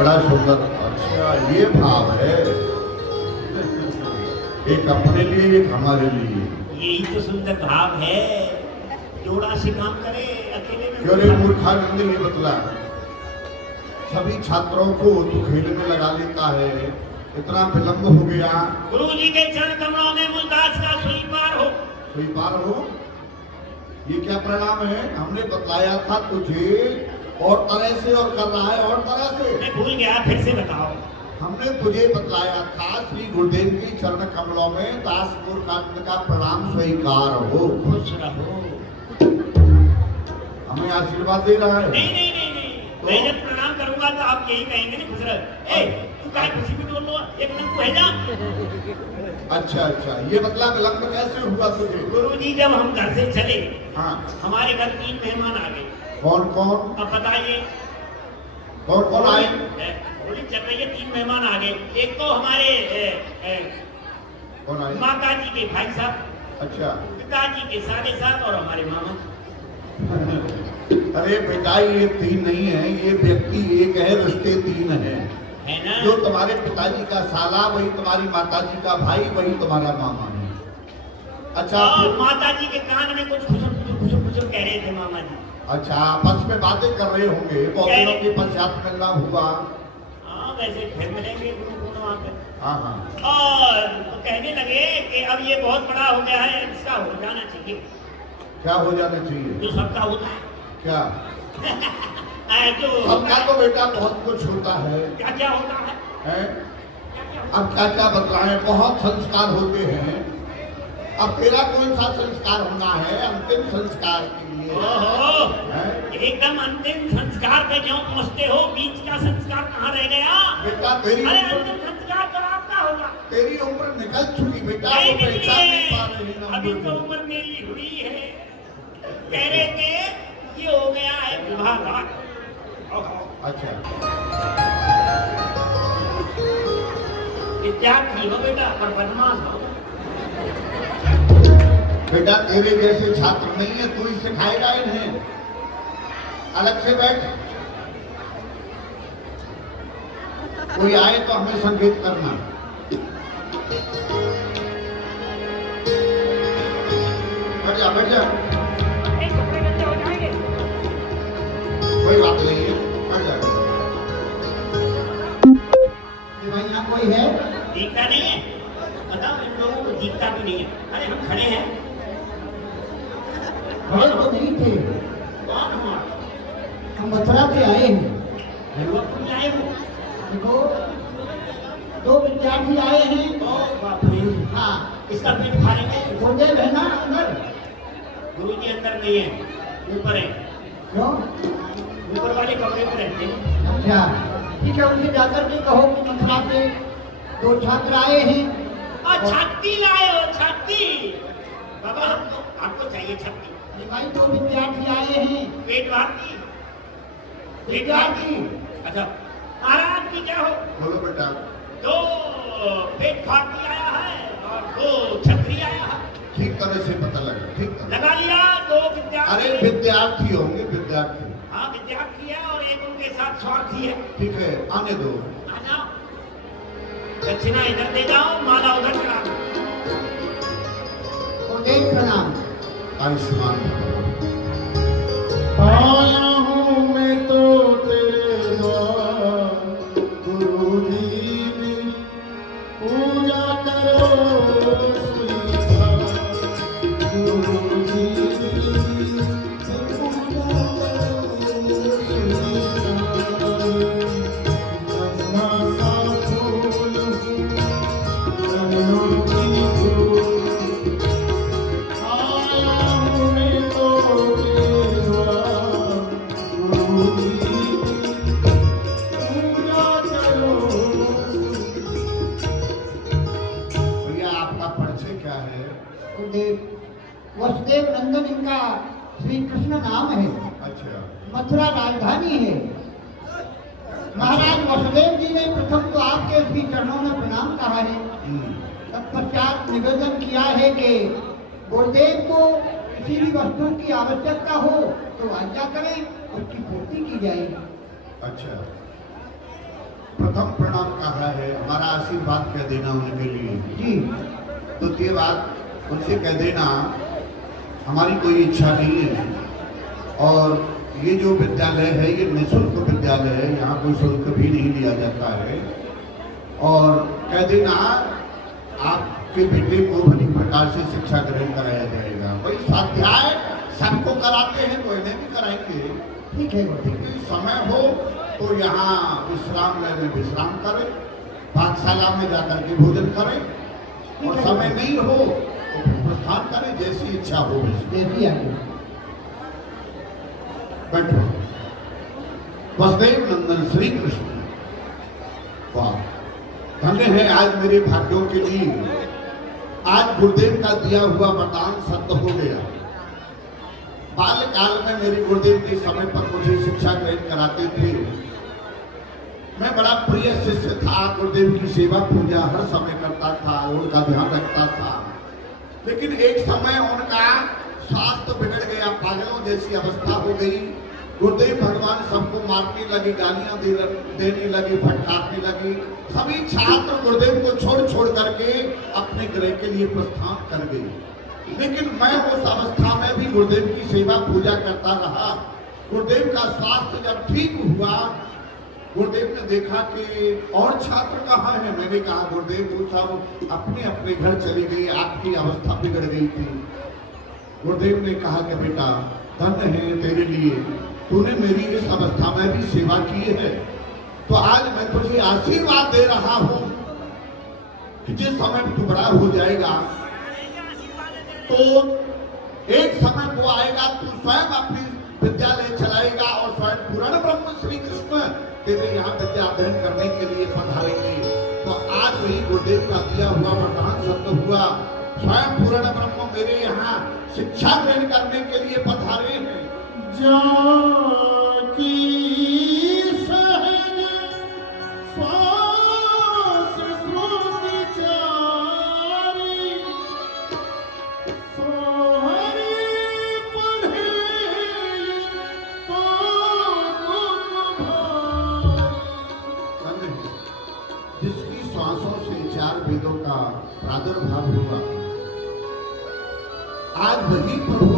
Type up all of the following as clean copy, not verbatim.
बड़ा सुंदर। अच्छा ये भाव है, एक अपने लिए एक हमारे लिए। यही तो सुंदर भाव है। जोड़ा से काम करे, अकेले में क्यों रे मूर्खानंद ये बतला, सभी छात्रों को तू खेल में लगा लेता है, इतना विलंब हो गया। गुरु जी के चरण कमलों में मुलताज का स्वीकार हो। स्वीकार हो, ये क्या परिणाम है? हमने बतलाया था तुझे और तरह से और कर रहा है और तरह से। मैं भूल गया, फिर से बताओ। हमने तुझे बतलाया था श्री गुरुदेव की चरण कमलों में दास मूर्खानंद का प्रणाम स्वीकार हो। खुश रहो। हमें आशीर्वाद दे रहा है। नहीं नहीं नहीं नहीं, मैं जब प्रणाम करूंगा तो आप यही कहेंगे ना, खुश रहो। ए तू काहे खुशी भी बोल लो, एक मिनट को है जा। अच्छा अच्छा, ये बतला विलंब कैसे हुआ तुझे? गुरु जी जब हम घर से चले, हाँ, हमारे घर 3 मेहमान आ गए। कौन कौन? अब बताइए कौन कौन आए? होली चल रही है, 3 मेहमान आ गए। एक तो हमारे कौन आए? माता जी के भाई साहब, अच्छा, पिताजी के साले साहब और हमारे मामा जी। अरे बेटा ये 3 नहीं है, ये व्यक्ति एक है, रिश्ते 3 है ना? जो तुम्हारे पिताजी का साला वही तुम्हारी माताजी का भाई वही तुम्हारा मामा है। अच्छा माता जी के कान में कुछ खुशुर कह रहे थे मामा जी। अच्छा, आपस में बातें कर रहे होंगे, बहुत दिनों के पश्चात मिलना हुआ। हाँ वैसे फिर मिलेंगे वहाँ पे। हाँ हाँ, और कहने लगे कि अब ये बहुत बड़ा हो गया है, इसका हो जाना चाहिए। क्या हो जाना चाहिए? जो सबका होता है। क्या? जो सबका तो बेटा बहुत कुछ होता है। क्या क्या होता है? हैं? अब क्या क्या बतलाएं, बहुत संस्कार होते हैं। अब तेरा कौन सा संस्कार होना है अंतिम संस्कार के लिए? ओहो, हैं? एकदम अंतिम संस्कार पे क्यों पहुँचते हो? बीच का संस्कार कहाँ रह गया? बेटा तेरी अरे उम्र, अंतिम संस्कार तो आपका होगा। तेरी उम्र निकल चुकी बेटा, नहीं वो पहचान नहीं पा रहे हैं अभी उम्र तो को। उम्र मेरी हुई है। कह रहे थे ये हो गया है विवाह रात। अच्छा, विद्यार्थी हो बेटा पर बदमाश हो। बेटा तेरे जैसे छात्र नहीं है, तू ही सिखाएगा इन्हें। अलग से बैठ, कोई आए तो हमें संकेत करना। बैठ जा बैठ जा, कपड़े गंदे हो जाएंगे। कोई बात नहीं है, बैठ जा। भाई यहाँ कोई है? दिखता नहीं है, बताओ इन लोगों को दिखता भी नहीं है। अरे हम खड़े हैं। तो नहीं थे, कौन हो? हम मथुरा से आए हैं। हलवा पूरी आए हो? देखो 2 विद्यार्थी आए हैं। ओ बाप रे। हाँ, इसका पेट फाड़ेंगे। गुरुदेव है ना अंदर? गुरु जी अंदर नहीं है, ऊपर है। क्यों? ऊपर वाले कमरे में रहते हैं। अच्छा ठीक है, उनसे जाकर के कहो कि मथुरा से 2 छात्र आए हैं। और छाती लाए हो, छाती। बाबा आपको चाहिए छाती। भाई 2 विद्यार्थी आए हैं। पेट भारती। विद्यार्थी अच्छा महाराज की क्या हो? बोलो बेटा। 2 पेट भारती आया है और 2 छत्री आया है। ठीक तरह से पता लगा, ठीक तरह। लगा लिया 2 विद्यार्थी। अरे विद्यार्थी होंगे, विद्यार्थी। हाँ विद्यार्थी है और एक उनके साथ स्वार्थी है। ठीक है, आने दो। आ जाओ, दक्षिणा इधर दे जाओ, माला उधर चढ़ा दो। गुरुदेव प्रणाम। आयुष्मान आया हूँ मैं तो तेरे द्वार, गुरुजी मेरी पूजा करो स्वीकार, गुरुजी मेरी पूजा करो स्वीकार। गंगा सा फूल हूँ, चरणों की धूल, आया हूँ मैं तो तेरे द्वार, गुरुजी पूजा करो। भैया आपका परिचय क्या है? गुरुदेव वसुदेव नंदन इनका श्री कृष्ण नाम है। अच्छा, मथुरा राजधानी है। महाराज वसुदेव जी ने प्रथम तो आपके श्री चरणों में प्रणाम कहा है। तत्पश्चात निवेदन किया है कि गुरुदेव को किसी भी वस्तु की आवश्यकता हो तो आज्ञा करें, उसकी पूर्ति की जाएगी। अच्छा। प्रथम प्रणाम कहा है, हमारा आशीर्वाद कह देना उनके लिए। जी द्वितीय बात उनसे कह देना हमारी कोई इच्छा नहीं है, और ये जो विद्यालय है ये निःशुल्क विद्यालय है, यहाँ कोई शुल्क भी नहीं लिया जाता है। और कह देना आपके बेटे को भली प्रकार से शिक्षा ग्रहण कराया जाएगा। भाई स्वाध्याय सबको कराते हैं तो इन्हें भी कराएंगे। ठीक है गुरुदेव। यदि समय हो तो यहाँ विश्रामलय में विश्राम करें, पाठशाला में जाकर के भोजन करें, और समय नहीं हो तो फिर प्रस्थान करें, जैसी इच्छा हो वैसी। जैसी आज्ञा। बैठो। वसुदेव नंदन श्री कृष्ण, वाह धन्य है आज मेरे भाग्यों के लिए। आज गुरुदेव का दिया हुआ वरदान सत्य हो गया। बाल्यकाल में मेरे गुरुदेव के समय पर मुझे शिक्षा ग्रहण कराते थे। मैं बड़ा प्रिय शिष्य था, गुरुदेव की सेवा पूजा हर समय करता था, उनका ध्यान रखता था। लेकिन एक समय उनका स्वास्थ्य बिगड़ गया, पागलों जैसी अवस्था हो गई। गुरुदेव भगवान सबको मारने लगे, गालियां देने लगे, फटकारने लगे। सभी छात्र गुरुदेव को छोड़ करके अपने गृह के लिए प्रस्थान कर गए। लेकिन मैं उस अवस्था में भी गुरुदेव की सेवा पूजा करता रहा। गुरुदेव का स्वास्थ्य जब ठीक हुआ, गुरुदेव ने देखा कि और छात्र कहाँ हैं। मैंने कहा गुरुदेव वो सब अपने अपने घर चले गए, आपकी अवस्था बिगड़ गई थी। गुरुदेव ने कहा कि बेटा धन्य है तेरे लिए, तूने मेरी इस अवस्था में भी सेवा की है, तो आज मैं तुझे आशीर्वाद दे रहा हूं कि जिस समय तू बड़ा हो जाएगा तो एक समय वो आएगा, तू स्वयं अपनी विद्यालय चलाएगा और स्वयं पूर्ण ब्रह्म श्री कृष्ण तेरे यहाँ विद्या अध्ययन करने के लिए पधारेंगे। तो आज वही गुरुदेव का दिया हुआ वरदान सत्य हुआ। स्वयं पूर्ण ब्रह्म मेरे यहाँ शिक्षा ग्रहण करने के लिए पधारे हैं। जाकी सहज श्वास श्रुति चारी, सोहरी पढ़े भारी। जिसकी श्वासों से 4 वेदों का प्रादुर्भाव हुआ, आज वही प्रभु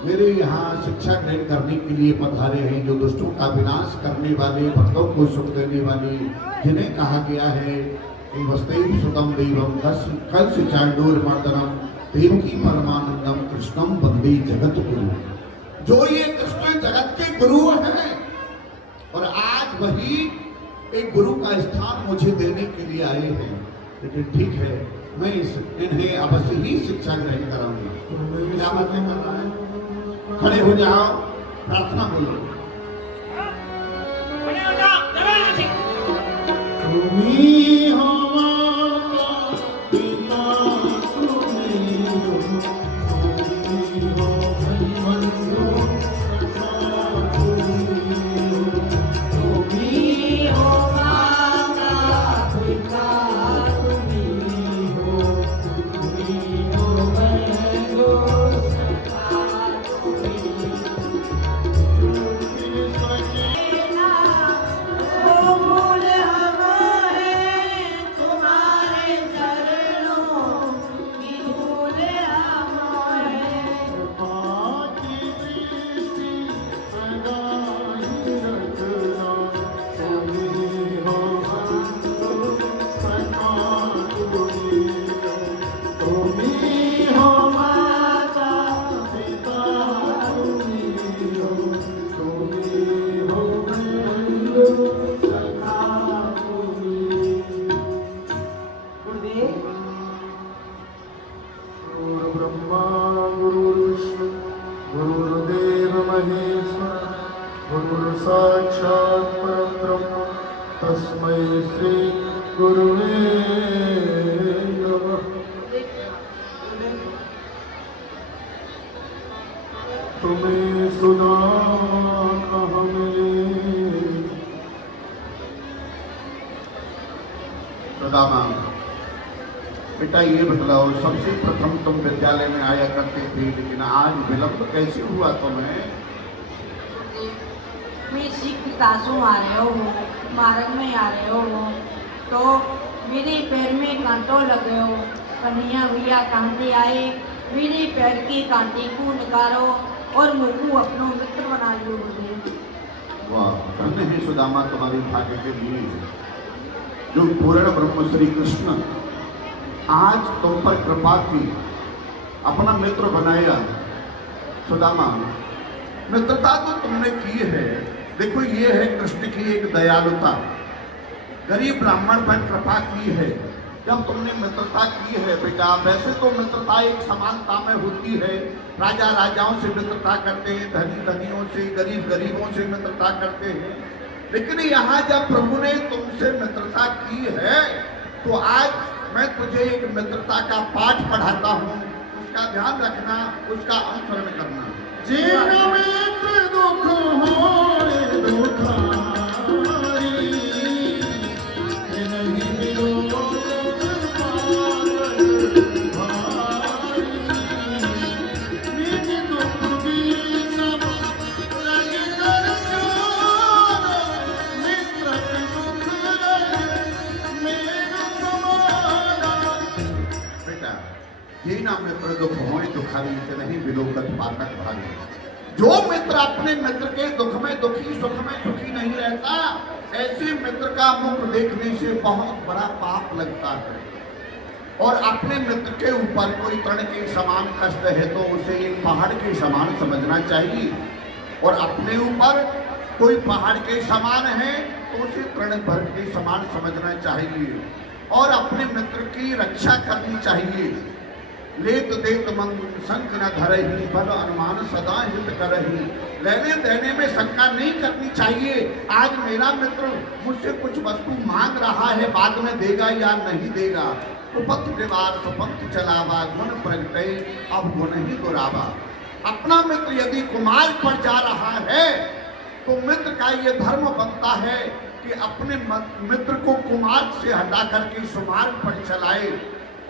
मेरे यहाँ शिक्षा ग्रहण करने के लिए पधारे हैं, जो दुष्टों का विनाश करने वाले, भक्तों को सुख देने वाले, जिन्हें कहा गया है कि वसुदेव सुतम देवम कल से चांडोर मर्दनम देवकी परमानंदम कृष्णम वंदे जगत गुरु। जो ये कृष्ण जगत के गुरु हैं, और आज वही एक गुरु का स्थान मुझे देने के लिए आए हैं। लेकिन ठीक है, मैं इन्हें अवश्य ही शिक्षा ग्रहण कराऊंगा। क्या बातें कर रहा है? खड़े हो जाओ, प्रार्थना बोलो। खड़े हो जाओ, चलो यहाँ से। तुम्ही हो माता पिता, तुम्ही हो बंधु सखा, तुम्ही हो माता पिता, तुम्ही हो बंधु सखा, ब्रह्मा गुरुर्विष्णु गुरुर्देव महेश्वर गुरुर्साक्षात् परब्रह्म तस्मै श्री गुरुवे नमः। तुम्हें सुना कहाँ मिले, सदामा बेटा ये बतलाओ, सबसे प्रथम तुम विद्यालय में आया करते थे, लेकिन आज विलंब कैसे हुआ तुम्हें? मैं सीख तासों आ रहे हो मार्ग में आ रहे हो तो मेरे पैर में कांटों लगे हो कन्हैया भैया कांटे आए मेरे पैर की कांटे को निकालो और मुझको अपना मित्र बना लो गुरुदेव। वाह, धन्य है सुदामा तुम्हारी भाग्य के लिए जो पूर्ण ब्रह्म श्री कृष्ण आज तुम पर कृपा की अपना मित्र बनाया। सुदामा, मित्रता तो तुमने की है, देखो ये है कृष्ण की एक दयालुता। गरीब ब्राह्मण पर कृपा की है जब तुमने मित्रता की है बेटा। वैसे तो मित्रता एक समानता में होती है, राजा राजाओं से मित्रता करते हैं, धनी धनियों से, गरीब गरीबों से मित्रता करते हैं, लेकिन यहाँ जब प्रभु ने तुमसे मित्रता की है तो आज मैं तुझे एक मित्रता का पाठ पढ़ाता हूँ, उसका ध्यान रखना, उसका अनुसरण करना। जीना मित्र दुख होए दुखारी, नहीं मिलो भारी, निज दुख भी सब रंग कर जाना, मित्र के दुख रहे मेरा समाना। बेटा, ये ना मित्र दुख होए दुखारी, नहीं बिलोकत पातक भारी। जो मित्र अपने मित्र के दुख में दुखी, सुख में सुखी नहीं रहता, ऐसे मित्र का मुख देखने से बहुत बड़ा पाप लगता है। और अपने मित्र के ऊपर कोई तृण के समान कष्ट है तो उसे एक पहाड़ के समान समझना चाहिए, और अपने ऊपर कोई पहाड़ के समान है तो उसे तृण भर के समान समझना चाहिए, और अपने मित्र की रक्षा करनी चाहिए। लेत देत मन संक न धरही, बल अनुमान सदा हित करही। लेने देने में शंका नहीं करनी चाहिए। आज मेरा मित्र मुझसे कुछ वस्तु मांग रहा है, बाद में देगा या नहीं देगा। कुपथ व्यवहार सुपंथ चलावा, गुण प्रगटे अब गुण ही दुरावा। अपना मित्र यदि कुमार्ग पर जा रहा है तो मित्र का ये धर्म बनता है कि अपने मित्र को कुमार्ग से हटा करके सुमार्ग पर चलाए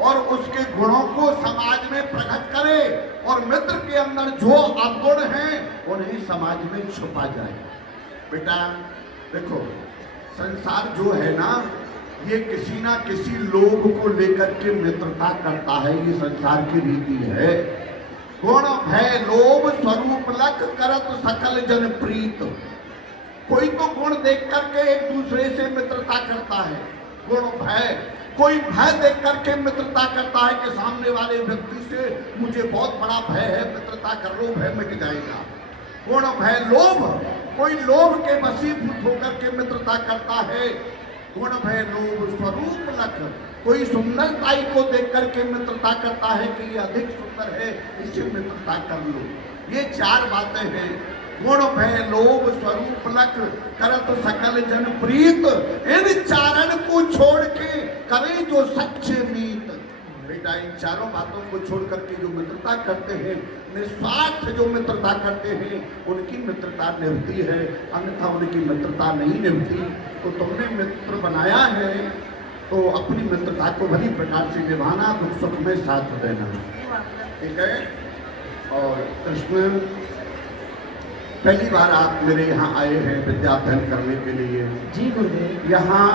और उसके गुणों को समाज में प्रकट करे, और मित्र के अंदर जो अवगुण हैं उन्हें समाज में छुपा जाए। बेटा देखो, संसार जो है ना, ये किसी ना किसी लोभ को लेकर के मित्रता करता है, ये संसार की रीति है। गुण भय लोभ स्वरूप लख करत सकल जन प्रीत। कोई तो गुण देख करके एक दूसरे से मित्रता करता है, गुण भय। कोई भय देख करके मित्रता करता है कि सामने वाले व्यक्ति से मुझे बहुत बड़ा भय है, मित्रता कर लो, भय मिट जाएगा। गुण भय लोभ, कोई लोभ के वशीभूत होकर के मित्रता करता है, गुण भय लोभ स्वरूप लख। कोई सुंदरताई को देख करके मित्रता करता है कि ये अधिक सुंदर है, इससे मित्रता कर लो। ये चार बातें हैं, गुण भय लोभ स्वरूप लख करत सकल जन प्रीत। इन चारण को छोड़ के करें जो सच्चे मीत। बेटा, इन चारों बातों को छोड़ करके जो मित्रता करते हैं, निस्वार्थ जो मित्रता करते हैं, उनकी मित्रता निभती है, अन्यथा उनकी मित्रता नहीं निभती। तो तुमने मित्र बनाया है तो अपनी मित्रता को भली प्रकार से निभाना, दुख सुख में साथ देना, ठीक है। और कृष्ण, पहली बार आप मेरे यहाँ आए हैं विद्या अध्ययन करने के लिए। जी गुरुदेव। यहाँ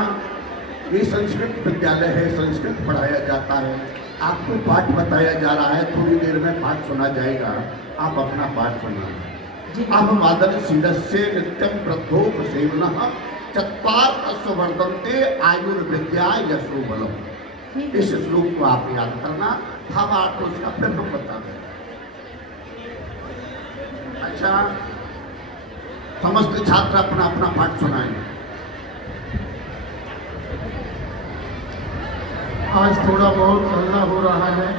ये संस्कृत विद्यालय है, संस्कृत पढ़ाया जाता है, आपको पाठ बताया जा रहा है, थोड़ी देर में पाठ सुना जाएगा, आप अपना पाठ सुना। अब वादन शीलस्य नित्यम वृद्धोपसेवनः चत्वार वर्धन्ते आयुर्विद्या यशो बलम्। इस श्लोक को आप याद करना, हम आपको उसका फिर हम बता दें। अच्छा, समस्त छात्र अपना अपना पाठ सुनाएं। आज थोड़ा बहुत हल्ला हो रहा है,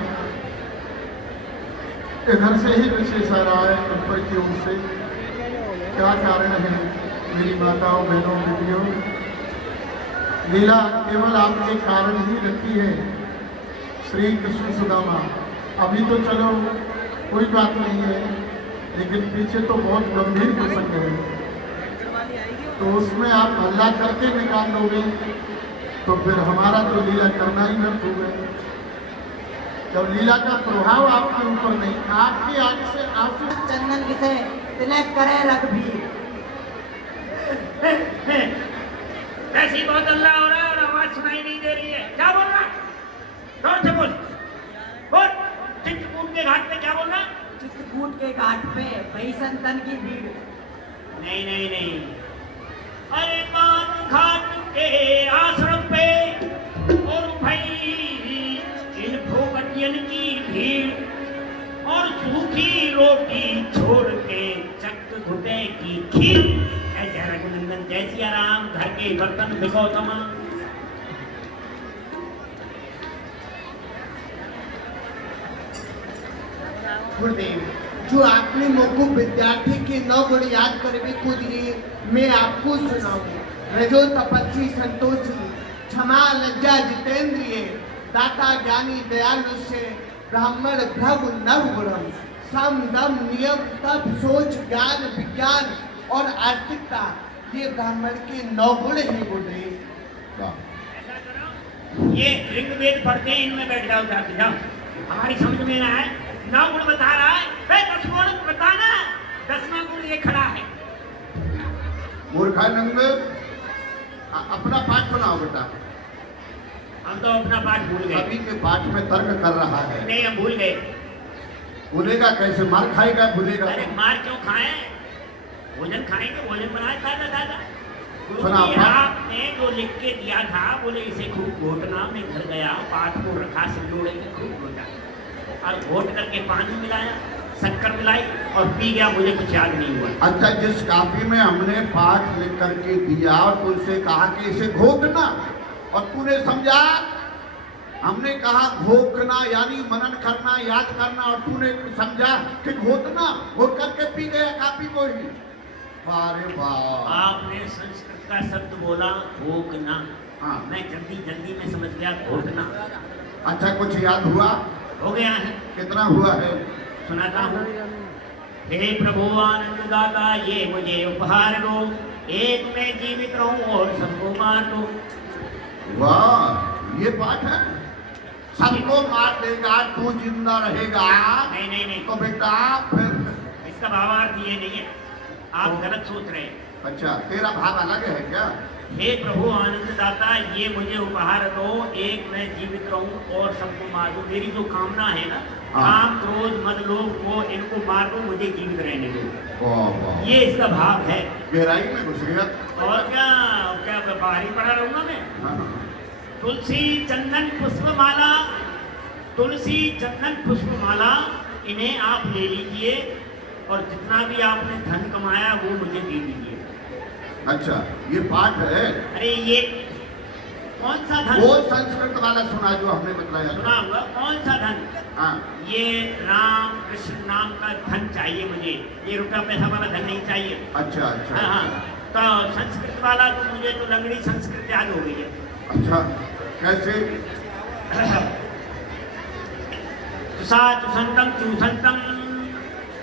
इधर से ही विशेष आ रहा है ऊपर की ओर से। क्या कारण है मेरी माताओं, बहनों, बेटियों? लीला केवल आपके कारण ही रखी है श्री कृष्ण सुदामा। अभी तो चलो कोई बात नहीं है, लेकिन पीछे तो बहुत गंभीर प्रसंग है, तो उसमें आप हल्ला करके निकाल दोगे तो फिर हमारा तो लीला करना ही व्यर्थ होगा। जब लीला का प्रभाव आपके ऊपर नहीं, आपकी आंख से आंसू चंदन किसे तिलक करे रघुबीर। वैसे ही बहुत हल्ला हो रहा है और आवाज सुनाई नहीं दे रही है। क्या बोल रहा है? जोर से बोल। बोल। चित्रकूट के घाट पे क्या बोल रहा है? चित्रकूट के घाट पे वही संतन की भीड़। नहीं नहीं नहीं, अरे पान घाट के आश्रम पे और भाई इन भोगटियन की भीड़ और सूखी रोटी छोड़ के चक घुटे की खीर। जय रघुनंदन जय सिया राम, घर के बर्तन भिगो तमाम। गुरुदेव, जो आपने मुझको विद्यार्थी के 9 गुण याद करने को दिए, मैं आपको सुनाऊं। रजो तपस्वी संतोषी, क्षमा लज्जा जितेंद्रिय, दाता ज्ञानी दयालु से, ब्राह्मण भ्रग नव गुणम, सम दम नियम तप सोच ज्ञान विज्ञान और आर्थिकता, ये ब्राह्मण के 9 गुण हैं गुरुदेव। ऐसा करो, ये ऋग्वेद पढ़ते हैं, इनमें बैठ जाओ, जाके जाओ। हमारी समझ में ना है, 9 गुण बता रहा है, 10 गुण बताना। 10वां गुण ये खड़ा है। मूर्खानंद, अपना पाठ सुनाओ बेटा। हम तो अपना पाठ भूल गए। अभी के पाठ में तर्क कर रहा है। नहीं, हम भूल गए। भूलेगा कैसे? मार खाएगा, भूलेगा। अरे मार क्यों खाए? भोजन खाएंगे, भोजन बनाए दादा दादा। सुना गुरुजी, आपने जो लिख के दिया था, बोले इसे खूब घोटना। मैं घर गया, पाठ को रखा सिंदूरे में, खूब घोटा और घोट करके पानी मिलाया, शक्कर मिलाई और पी गया। मुझे कुछ याद नहीं हुआ। अच्छा, जिस कॉपी में हमने पाठ लिख करके दिया और तुझसे कहा कि इसे घोटना, और तूने समझा, हमने कहा घोटना यानी मनन करना, याद करना, और तूने समझा कि घोटना, घोट करके पी गया कॉपी को ही। अरे वाह, आपने संस्कृत का शब्द बोला घोकना। हाँ। मैं जल्दी जल्दी में समझ गया घोटना। अच्छा, कुछ याद हुआ? हो गया है। कितना हुआ है? सुनाता हूँ। हे प्रभु आनंद दाता, ये मुझे उपहार दो, एक मैं जीवित रहूं और सबको मार दो। वाह, ये पाठ है। सबको मार देगा, तू जिंदा रहेगा। नहीं नहीं नहीं, तो बेटा फिर इसका भावार्थ ये नहीं है, आप गलत सोच रहे हैं। अच्छा, तेरा भाव अलग है क्या? हे प्रभु आनंद दाता, ये मुझे उपहार दो, एक मैं जीवित रहूं और सबको मार दूं। मेरी जो कामना है ना, हाँ। काम क्रोध मद लोभ को, इनको मार दो, मुझे जीवित रहने दो। वाह वाह, ये इसका भाव है। गहराई में घुस गया। और क्या क्या बाहर ही पढ़ा रहूंगा मैं। हाँ। तुलसी चंदन पुष्पमाला, तुलसी चंदन पुष्पमाला, इन्हें आप ले लीजिए और जितना भी आपने धन कमाया वो मुझे दे दीजिए। अच्छा, ये पाठ है। अरे ये कौन सा धन? वो संस्कृत वाला सुना जो हमने बताया। सुना होगा। कौन सा धन? हाँ। ये राम कृष्ण नाम का धन चाहिए मुझे, ये रुपया पैसा वाला धन नहीं चाहिए। अच्छा अच्छा। हाँ हाँ, तो संस्कृत वाला तो मुझे तो लंगड़ी संस्कृत याद हो गई है। अच्छा, कैसे? चुसंतम चूसंतम।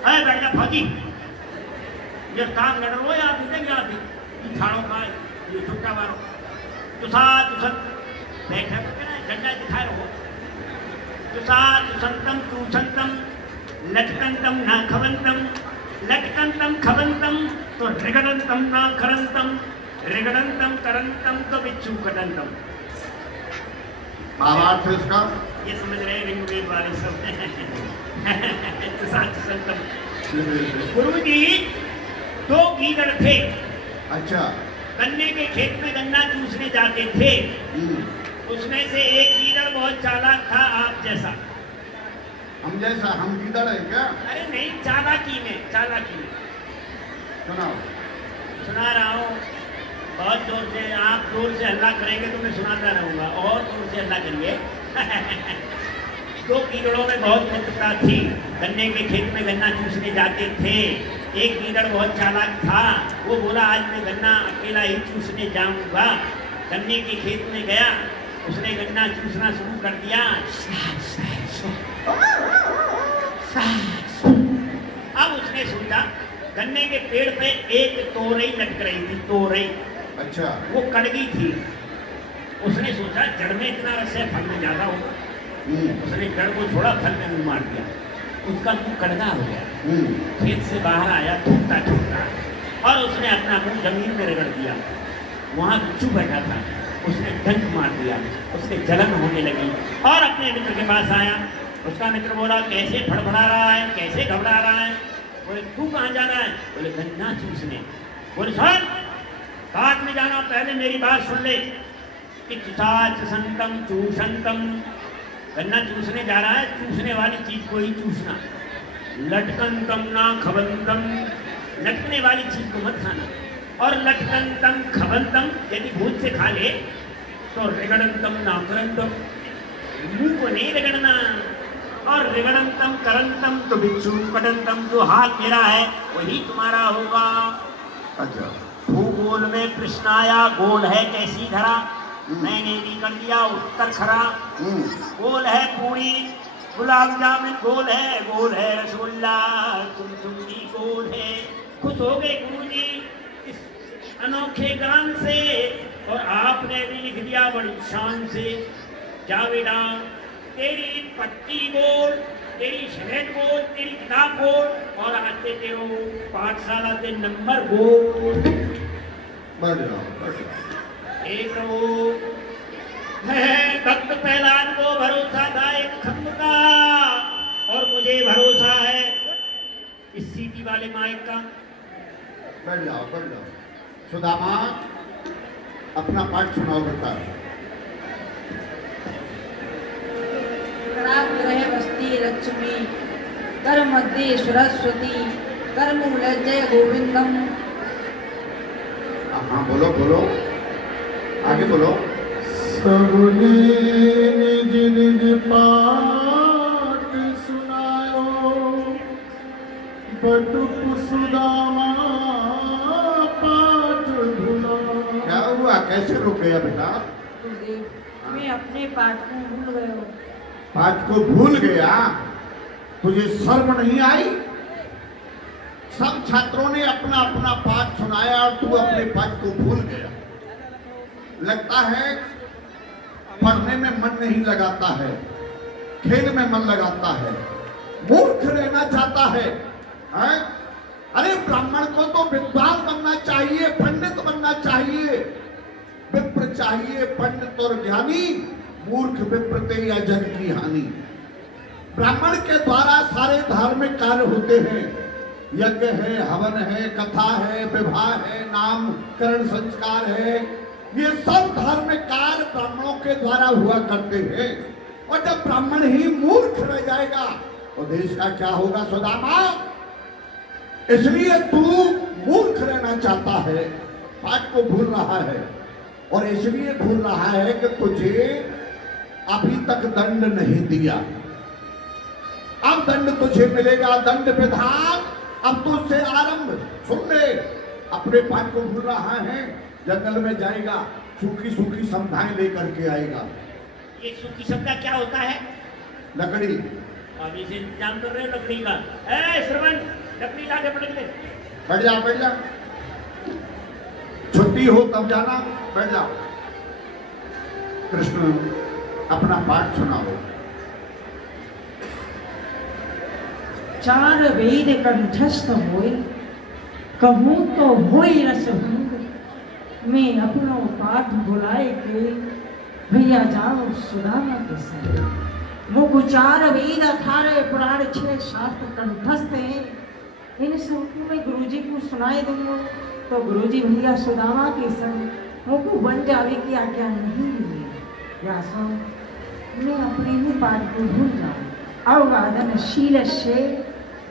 अरे बैठ जा फौजी, ये काम लड़ रहा हो या देंगे आप झाड़ों का ये छुट्टा मारो। चुसा चुसंत बैठा झंडा दिखा रहो। चुसा चुसंतम चूसंतम लटकंतम ना खवंतम, लटकंतम खवंतम तो रिगड़ंतम ना खरंतम, रिगड़ंतम करंतम तो बिच्छू कटंतम। भावार्थ इसका? ये समझ रहे हैं ऋग्वेद वाले सब। चुसा चुसंतम। गुरु जी, 2 गीदड़ थे। अच्छा। गन्ने के खेत में गन्ना चूसने जाते थे। उसमें से एक गीदड़ बहुत चालाक था, आप जैसा। हम जैसा? हम गीदड़ है क्या? अरे नहीं, चालाकी में, चालाकी में। सुनाओ। सुना रहा हूँ बहुत जोर से। आप जोर से हल्ला करेंगे तो मैं सुनाता रहूंगा, और जोर से हल्ला करिए। 2 गीदड़ों में बहुत मित्रता थी। गन्ने के खेत में गन्ना चूसने जाते थे। एक गीदड़ बहुत चालाक था, वो बोला आज मैं गन्ना अकेला ही चूसने जाऊंगा। गन्ने के खेत में गया, उसने गन्ना चूसना शुरू कर दिया। अब उसने सोचा, गन्ने के पेड़ पे एक तोरई लटक रही थी, तोरई। अच्छा। वो कड़गी थी। उसने सोचा जड़ में इतना रस है, फल में ज्यादा होगा। उसने जड़ को छोड़ा, फल में मुंह मार दिया। उसका मुंह कड़गा हो गया। खेत से बाहर आया, थूकता थूकता, और उसने अपना मुंह जमीन में रगड़ दिया। वहां बिच्छू बैठा था, उसने डंक मार दिया, उसके जलन होने लगी और अपने मित्र के पास आया। उसका मित्र बोला, कैसे फड़फड़ा रहा है, कैसे घबरा रहा है? बोले, तू कहाँ जा रहा है? बोले, गन्ना चूसने। बोले, सुन, बात में जाना, पहले मेरी बात सुन ले। संतम चूषंतम, गन्ना चूसने जा रहा है, चूसने वाली चीज को ही चूसना। लटकंतम ना खबंतम, लटकने वाली चीज को मत खाना। और लटकंतम खबंतम, यदि भूत से खा ले तो रिगड़ंतम ना करंतम, मुंह को नहीं रगड़ना। और रिगड़ंतम करंतम तो बिच्छू कटंतम, जो हाल मेरा है वही तुम्हारा होगा। अच्छा, भूगोल में कृष्ण आया, गोल है कैसी धरा, मैंने भी कर दिया उत्तर खरा। गोल है पूरी गुलाब जामुन, गोल है रसगुल्ला, तुम भी गोल है। खुश हो गए गुरुजी इस अनोखे गान से, और आपने भी लिख दिया बड़ी शान से। जा बेटा, तेरी पट्टी बोल, तेरी शर्ट बोल, तेरी किताब बोल, और आज से तेरो पाठशाला से नंबर बोल। बढ़ जाओ। हे प्रभु, मैं भक्त पहलवान को भरोसा था एक खत्म का, और मुझे भरोसा है इस सीटी वाले माइक का। बढ़ जाओ। सुदामा, अपना पाठ सुनाओ बेटा। कराग्रह वस्ती लक्ष्मी, कर मध्य सरस्वती, कर मूल जय गोविंदम। हाँ, बोलो, आगे बोलो। सबने निज निज पाठ सुनायो, बटुक सुदामा पाठ भुलायो। क्या हुआ, कैसे रुक गया बेटा? गुरुदेव, मैं अपने पाठ को भूल गया हूँ। पाठ को भूल गया? तुझे शर्म नहीं आई? सब छात्रों ने अपना अपना पाठ सुनाया और तू अपने पाठ को भूल गया। लगता है पढ़ने में मन नहीं लगाता है, खेल में मन लगाता है, मूर्ख रहना चाहता है, हैं? अरे ब्राह्मण को तो विद्वान बनना चाहिए, पंडित बनना चाहिए। विप्र चाहिए पंडित और ज्ञानी, मूर्ख विप्रते या जग की हानि। ब्राह्मण के द्वारा सारे धार्मिक कार्य होते हैं। यज्ञ है, हवन है, कथा है, विवाह है, नामकरण संस्कार है, ये सब धार्मिक कार्य ब्राह्मणों के द्वारा हुआ करते हैं। और जब ब्राह्मण ही मूर्ख रह जाएगा तो देश का क्या होगा सुदामा? इसलिए तू मूर्ख रहना चाहता है, पाठ को भूल रहा है, और इसलिए भूल रहा है कि तुझे अभी तक दंड नहीं दिया। अब दंड तुझे मिलेगा, दंड विधान अब तुझसे आरंभ। सुन ले, अपने पाठ को भूल रहा है, जंगल में जाएगा, सूखी सूखी समझाएं लेकर के आएगा। ये सूखी समझा क्या होता है? लकड़ी। अभी से इंतजाम कर रहे हो लकड़ी का? ए श्रवण, लकड़ी लाके पड़ेंगे। बैठ जा। छुट्टी हो तब जाना, बैठ जाओ। कृष्ण, अपना पाठ सुनाओ। चार वेद कंठस्थ होए, कहूँ तो होई रस भंग। मैं अपना पाठ बुलाए के भैया जाओ सुदामा के संग। मुख चार वेद 18 पुराण 6 शास्त्र कंठस्थ हैं। इन सबको मैं गुरुजी को सुनाए दूंगा तो गुरुजी भैया सुदामा के संग मुख बन जावे की आज्ञा नहीं मिली। या सुन, मैं अपने ही पाठ को भूल जाऊं। अवगादन शील से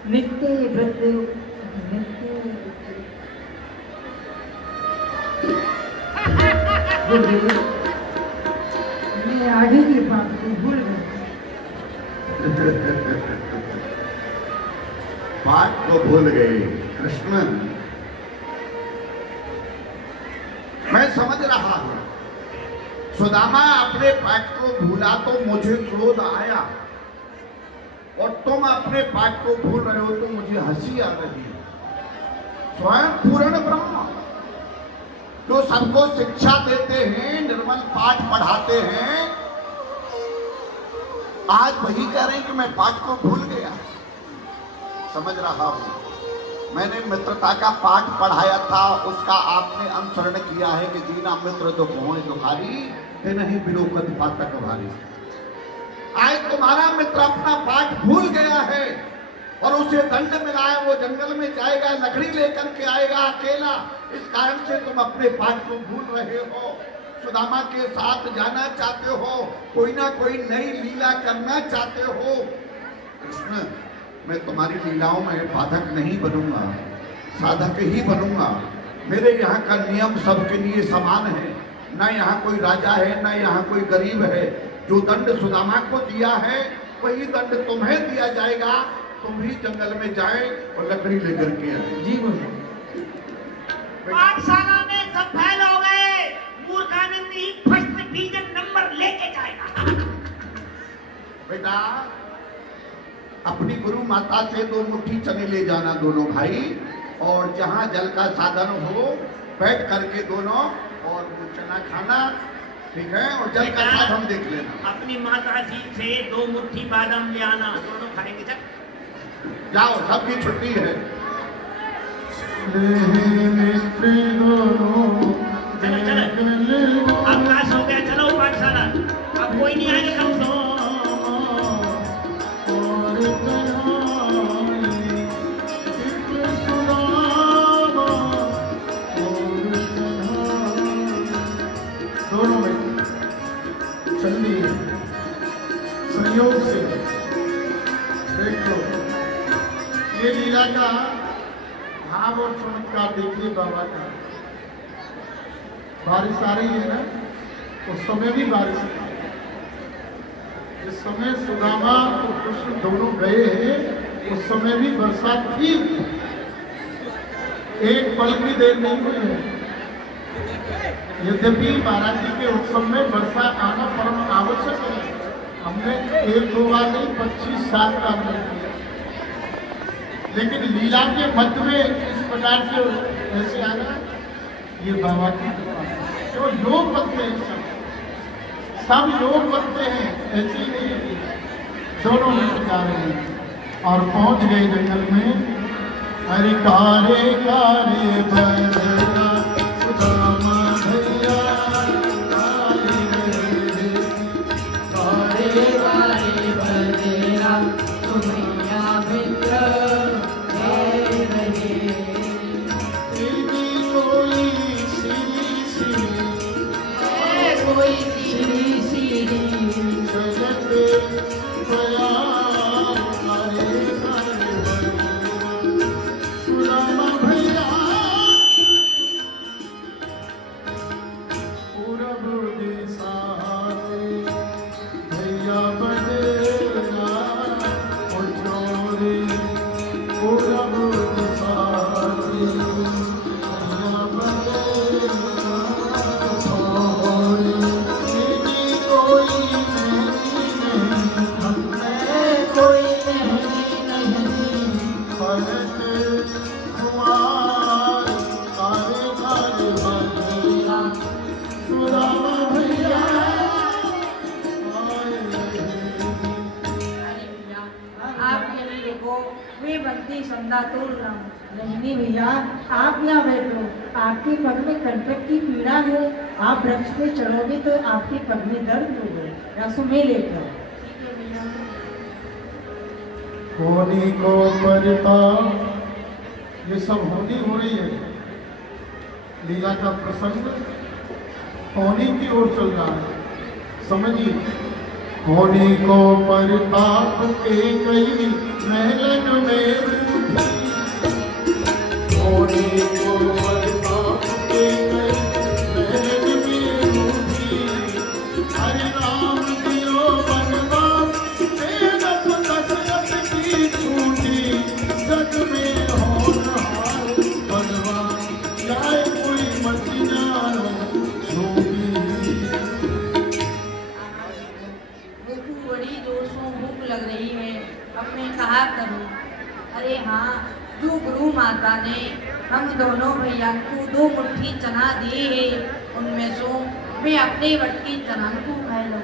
नित्य व्रत मैं आगे की बात को भूल गई। पाठ को भूल गए कृष्ण। मैं समझ रहा हूं, सुदामा अपने पाठ को भूला तो मुझे क्रोध आया, और तुम अपने पाठ को भूल रहे हो तो मुझे हंसी आ रही है। स्वयं पूर्ण ब्रह्म जो सबको शिक्षा देते हैं, निर्मल पाठ पढ़ाते हैं, आज वही कह रहे हैं कि मैं पाठ को भूल गया। समझ रहा हूं, मैंने मित्रता का पाठ पढ़ाया था, उसका आपने अनुसरण किया है कि दीना मित्र दुख होए दुखारी, ते नहीं बिलोकत पातक भारी। आज तुम्हारा मित्र अपना पाठ भूल गया है और उसे दंड मिला है, वो जंगल में जाएगा, लकड़ी लेकर के आएगा अकेला, इस कारण से तुम अपने पाठ को भूल रहे हो। सुदामा के साथ जाना चाहते हो, कोई ना कोई नई लीला करना चाहते हो। कृष्ण, मैं तुम्हारी लीलाओं में बाधक नहीं बनूंगा, साधक ही बनूंगा। मेरे यहाँ का नियम सबके लिए समान है, ना यहाँ कोई राजा है ना यहाँ कोई गरीब है। जो दंड सुदामा को दिया है वही दंड तुम्हें दिया जाएगा। तुम भी जंगल में जाए और लकड़ी लेकर के आए। जी बोलिए। पाठशाला में सब फैल हो गए, मूर्खानंद ही फर्स्ट डिवीजन नंबर लेके जाएगा। बेटा, अपनी गुरु माता से 2 मुट्ठी चने ले जाना दोनों भाई, और जहां जल का साधन हो बैठ करके दोनों और वो चना खाना, ठीक है, और जल का साधन देख लेना। अपनी माता जी से 2 मुट्ठी बादाम ले आना, दोनों खाएंगे। चल जाओ, सबकी छुट्टी है। चलो चलो, अवकाश हो गया, चलो पाठशाला। अब कोई नहीं आएगा कम से दोनों में चलनी है संयोग से। देख लो ये लीला का भाव और चमत्कार देखिए बाबा का। बारिश आ रही है ना, उस समय भी बारिश आ रही है। जिस समय सुदामा और कृष्ण दोनों गए हैं उस समय भी बरसात थी, एक पल की देर नहीं हुई है। यद्यपि बाराती के उत्सव में वर्षा आना परम आवश्यक है, हमने 1-2 बार नहीं 25 साल का अनुभव किया, लेकिन लीला के मध्य में इस प्रकार से ऐसे आना, ये बाबा की कृपा है। जो योग बनते हैं सब योग बनते हैं, ऐसे नहीं है। दोनों मित्र जा रहे हैं और पहुंच गए जंगल में। अरे कारे कारे बदला सुदामा भैया, कारे कारे बदला सुमैया मित्र है रहे। कोई सीरी सीरी कोई सीरी सीरी जगते गया, कारे कारे बदला सुदामा भैया। पूरब दिशा भैया बदला उठोरे, पूरब दिशा भैया बदला उठोरे। मेरी कोई नहीं, हमें कोई नहीं पलट कुमार, कारे कारे बदला सुदामा भैया आए। अरे भैया, आप यहीं रुको, मैं बनती संदा तोड़ रहा हूँ। नहीं भैया, आप यहाँ बैठो, आपके पग में कंटक की पीड़ा है, आप वृक्ष पे चढ़ोगे तो आपके पग में दर्द होगा, या सो मैं लेकर आओ। ठीक है भैया। होनी को परिता, ये सब होनी हो रही है। लीला का प्रसंग होनी की ओर चल रहा है, समझिए। होनी को परिताप के कई महलन में रूठी, होनी को परिताप के कई महलन में रूठी। हरि राम दियो वनवास, तेरथ दशरथ की छूटी। जग में होनहार बनवास, जाए कोई मति जानो छूटी। मुझको बड़ी जोर से भूख लग रही है, अब मैं कहा करूं। अरे हाँ, जो गुरु माता ने हम दोनों भैया को 2 मुट्ठी चना दिए है, उनमें से मैं अपने वट की चना को खा लूं।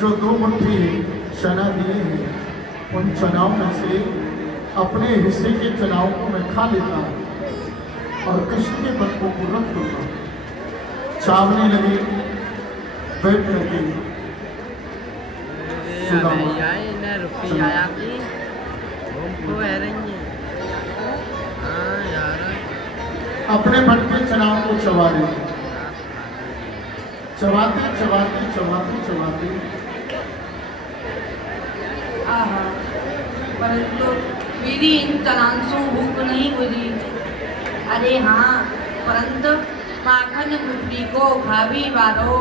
जो 2 मुट्ठी चना दिए हैं, उन चनाओं में से अपने हिस्से के चनाव को मैं खा लेता हूँ और कृष्ण के बच्चों को रख दूंगा। चावने लगे बैठ करके सुदामा अपने भट के चनाव को चबा रहे हैं। चबाते चबाते चबाते चबाते आहा, परंतु मेरी इन तनांसों भूख नहीं बुझी। अरे हाँ, परंतु माखन मुफली को खावी बारो,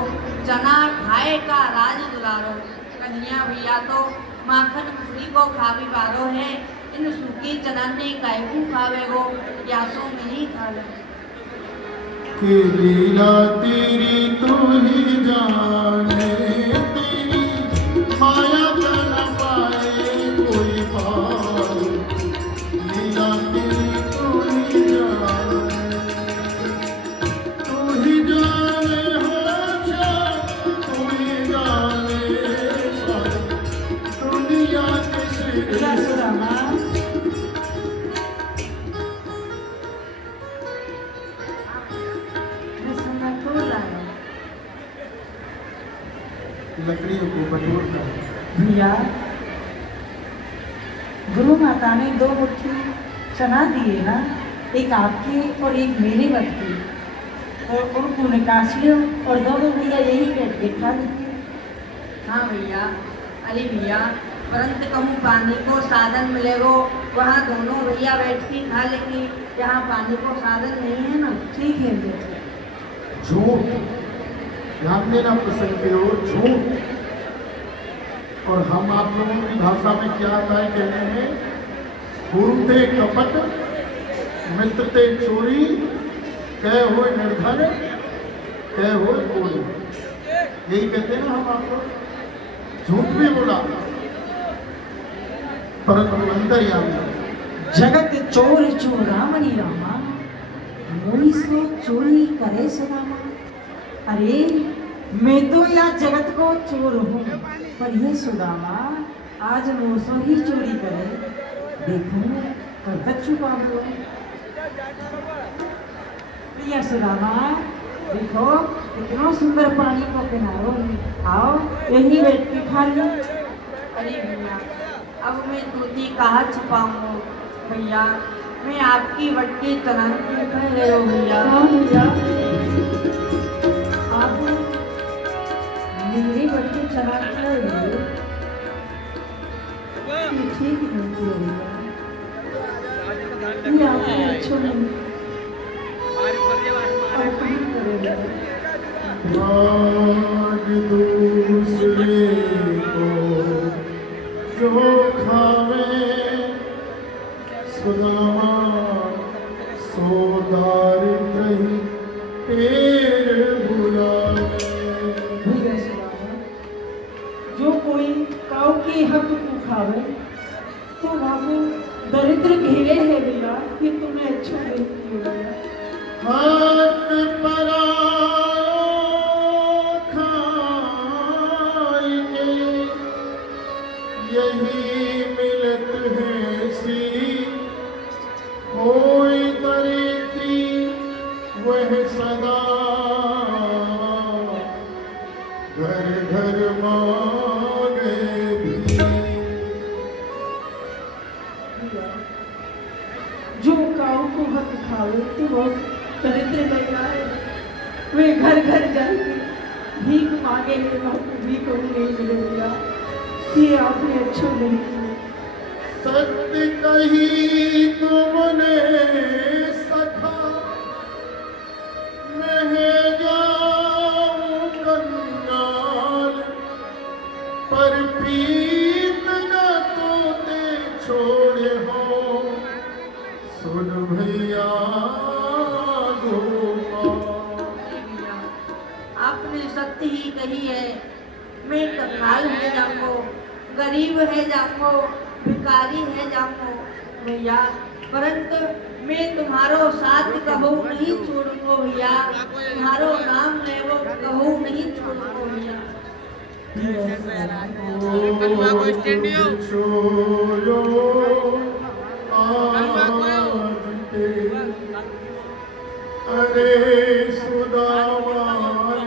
चना खाए का राज दुलारो। कन्हैया भैया तो माखन मुफली को खावी बारो है, इन सूखी चना ने कायकू खावे गो, यासों में ही खा ले। कि लीला तेरी तू ही जाने, तेरी माया न पाए कोई पाए। लीला तेरी तू ही जाने हो तू ही जाने दुनिया के क्या सुदामा? लकड़ियों को बटोर कर भैया, गुरु माता ने 2 मुट्ठी चना दिए ना, एक आपकी और एक मेरी बट की, और उनको निकास लियो और दोनों भैया यही बैठ के खा लीजिए। हाँ भैया, अरे भैया, परंतु कहूँ पानी को साधन मिलेगो, वहाँ दोनों भैया बैठ के खा लेंगे। यहाँ पानी को साधन नहीं है ना। ठीक है भैया। झूठ, ध्यान देना प्रसंग की ओर, झूठ। और हम आप लोगों की भाषा में क्या आता है कहने में, गुरुते कपट मित्रते चोरी, कह हो निर्धन कह हो कोड़ी। यही कहते हैं ना हम आपको। झूठ भी बोला परंतु अंदर याद जगत चोर चोरामणि रामा, मोई सो चोरी करे सदामा। अरे मैं तो या जगत को चोर हूँ, पर ये सुदामा आज मोसो ही चोरी करे। देखूं कब तक छुपा लो। प्रिया सुदामा, देखो कितना सुंदर पानी को किनारो है, आओ यही बैठ के खा लो। अरे भैया, अब मैं दूधी कहाँ छुपाऊँ भैया, मैं आपकी वट्टी तनान कह रहे हो भैया। हाँ भैया, आप मेरी बड़ी चना कर रहे हो, ये ठीक नहीं है भैया, ये आपके अच्छों में और कहीं करेगा। राग दूसरे को जो खावे, सुदामा सो दारिद्र ही टेर बुलावे। भैया सुदामा, जो कोई काऊ के हक को खावे तो बाबू दरिद्र घेरे है भैया, ये तुम्हें अच्छा देखती हो भैया। हक परायो खाएंगे, यही मिलत है सी। होय दरिद्री वह सदा घर घर मांगे भी। जो काऊ को हक खावे तो वो दरिद्र लगाए, वे घर घर जाएंगे भीख मांगेंगे, भीख उन्हें नहीं मिलेगा। ये आपने अच्छा नहीं किया। सत्य कही तुमने सखा, मैं जाऊं कंगाल, पर प्रीत न तोते छोड़े हो, सुन भैया गोपाल। आपने सत्य ही कही है, मैं कंगाल है जाऊंगो, गरीब है जाऊंगो, भिखारी है जाऊंगो भैया, परंतु मैं तुम्हारो साथ कहो नहीं छोड़ूंगो भैया, तुम्हारो नाम लेवो कहो नहीं छोड़ूंगो भैया। छोड़ो के अरे सुदामा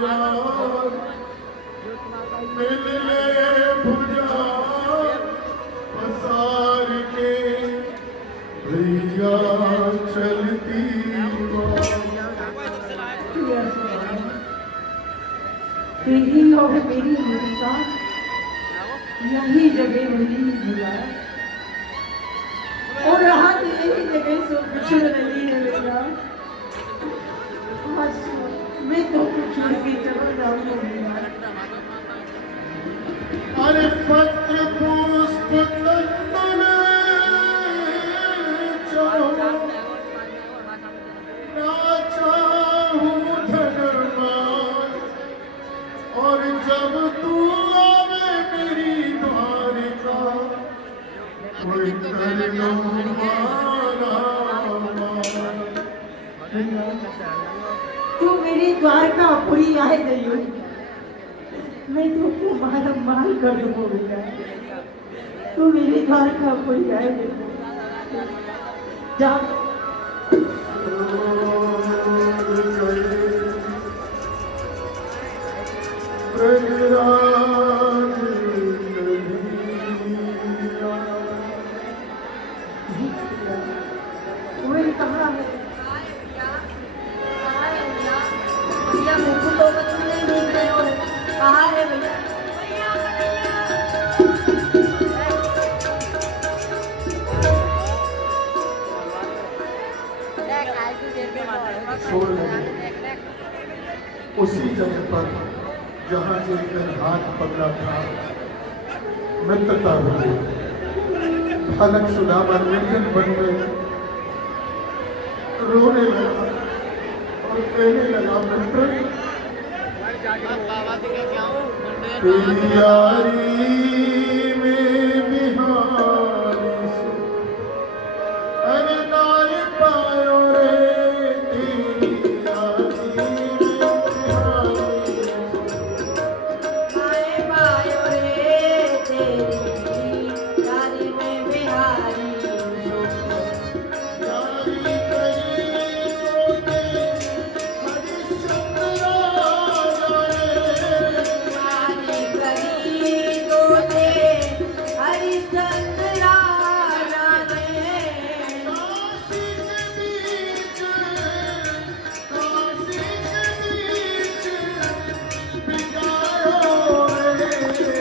यार मिल ले भुजा पसार के भैया चलती तेरी और मेरी मुलाकात यही जगह मेरी बुलाया और रहा तो यही जगह से बिछड़ रही है मेरा। बस मैं तो कुछ छोड़ के चला जाऊंगी। अरे पत्र पुष्प कंदन चाहो ना चाहूं धनमान और जब तू आवे मेरी द्वारिका कोई कर लो तू मेरी द्वारका पूरी आए गई मैं तुमको मारा मार कर दूंगा। तू मेरी द्वारका पूरी आए गई जा वही कहाँ है? भैया मुझको तो बच्चों नहीं देख रहे हो। कहाँ है भैया? छोड़ लगे उसी जगह पर जहाँ से एक हाथ पकड़ा था मित्रता हुई अलग सुदामा निर्जन बन गए रोने लगा और कहने लगा मित्र तेरी यारी